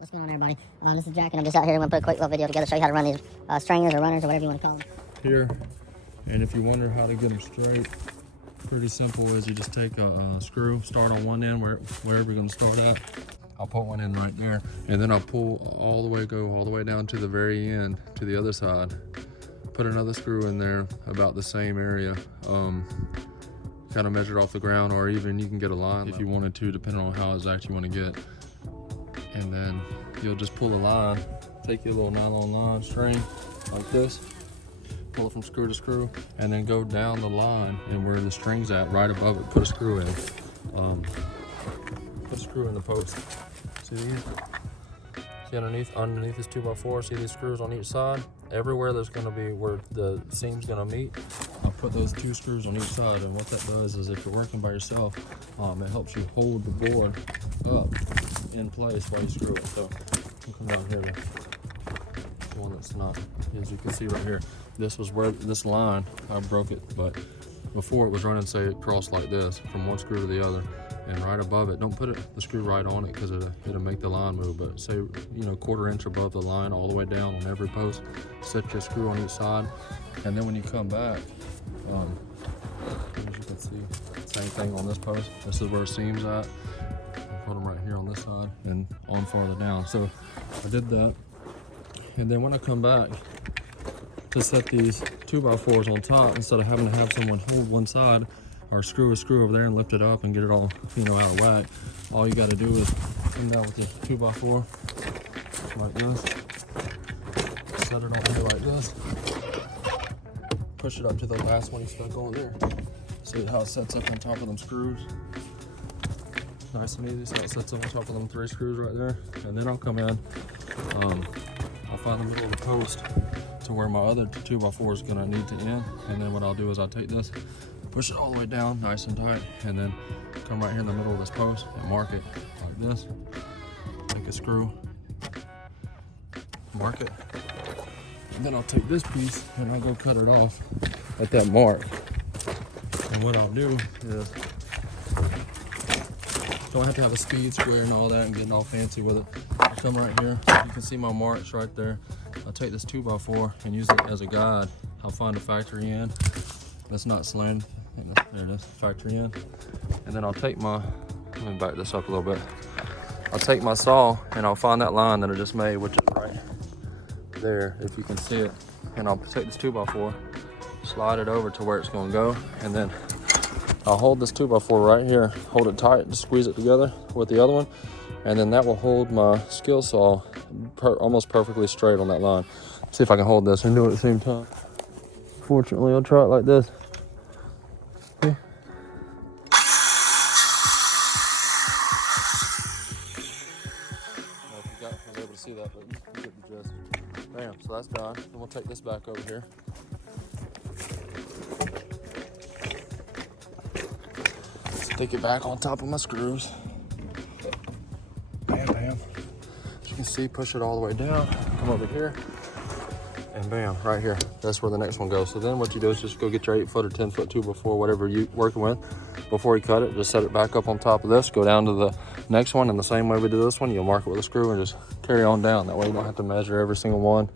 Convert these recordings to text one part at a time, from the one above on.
What's going on, everybody? This is Jack, and I'm just out here. I'm going to put a quick little video together, show you how to run these stringers or runners or whatever you want to call them. Here, and if you wonder how to get them straight, pretty simple is you just take a screw, start on one end wherever you're going to start at. I'll put one in right there, and then I'll pull go all the way down to the very end, to the other side. Put another screw in there about the same area. Kind of measure it off the ground, or even you can get a line if you wanted to, depending on how exact you want to get. And then you'll just pull the line, take your little nylon line string like this, pull it from screw to screw, and then go down the line, and where the string's at, right above it, put a screw in. Put a screw in the post. See these? See underneath this 2x4, see these screws on each side? Everywhere there's gonna be where the seam's gonna meet, I'll put those 2 screws on each side, and what that does is if you're working by yourself, it helps you hold the board up in place while you screw it. So I'll come down here, the one that's not, as you can see right here, this was where this line, I broke it, but before it was running, say, across like this, from one screw to the other, and right above it, don't put the screw right on it because it'll make the line move, but say, you know, 1/4 inch above the line all the way down on every post, set your screw on each side, and then when you come back, as you can see, same thing on this post. This is where seam's at. Put them right here on this side and on farther down. So I did that, and then when I come back to set these 2x4s on top, instead of having to have someone hold one side or screw a screw over there and lift it up and get it all, you know, out of whack, all you got to do is come down with your 2x4 like this, set it on here like this, push it up to the last one you stuck on there. See how it sets up on top of them screws? Nice and easy. So it sets up on top of them 3 screws right there. And then I'll come in, I'll find the middle of the post to where my other 2x4 is gonna need to end. And then what I'll do is I'll take this, push it all the way down nice and tight, and then come right here in the middle of this post and mark it like this. Take a screw, mark it, and then I'll take this piece and I'll go cut it off at that mark. And what I'll do is, don't have to have a speed square and all that and getting all fancy with it. I'll come right here, you can see my marks right there. I'll take this 2x4 and use it as a guide. I'll find a factory end that's not slanted. There it is, factory end. And then I'll take my, let me back this up a little bit. I'll take my saw and I'll find that line that I just made, which is right there, if you can see it. And I'll take this 2x4, slide it over to where it's gonna go, and then I'll hold this 2x4 right here, hold it tight, and squeeze it together with the other one, and then that will hold my skill saw almost perfectly straight on that line. See if I can hold this and do it at the same time. Fortunately, I'll try it like this. Okay. I don't know if you was able to see that, but you get the gist. Bam, so that's done. And we'll take this back over here. Stick it back on top of my screws. Bam, bam. As you can see, push it all the way down. Come over here. And bam, right here. That's where the next one goes. So then what you do is just go get your 8-foot or 10-foot 2x4, whatever you're working with. Before you cut it, just set it back up on top of this. Go down to the next one. And the same way we do this one, you'll mark it with a screw and just carry on down. That way you don't have to measure every single one.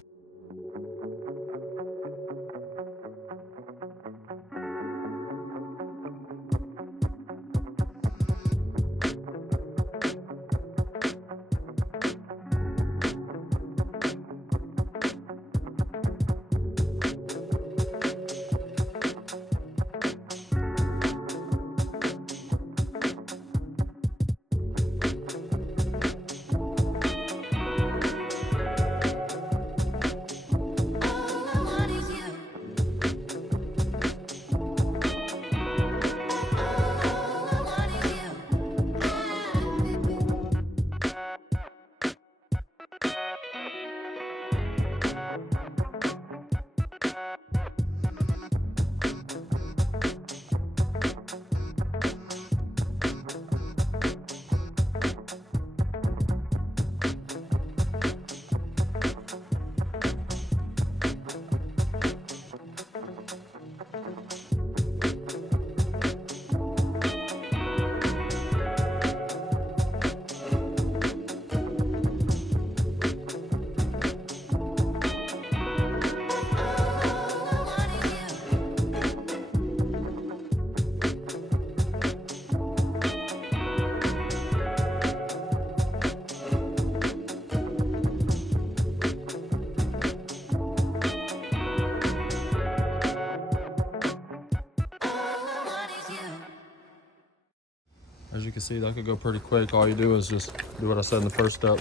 can see that could go pretty quick. All you do is just do what I said in the first step.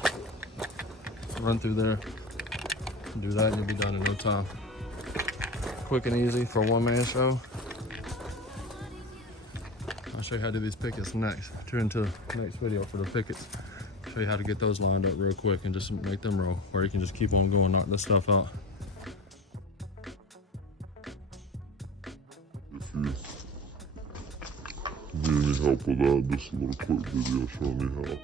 Run through there, do that, and you'll be done in no time. Quick and easy for a one-man show. I'll show you how to do these pickets next. Turn into the next video for the pickets. Show you how to get those lined up real quick and just make them roll, or you can just keep on going, knock this stuff out. If you need any help with that, just a little quick video showing you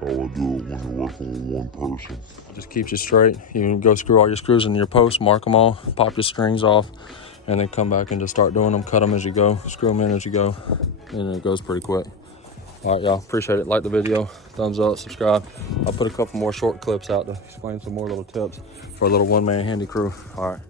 how I do it when you're working with one person. Just keeps you straight. You can go screw all your screws into your posts, mark them all, pop your strings off, and then come back and just start doing them, cut them as you go, screw them in as you go, and it goes pretty quick. All right, y'all, appreciate it. Like the video, thumbs up, subscribe. I'll put a couple more short clips out to explain some more little tips for a little one-man handy crew. All right.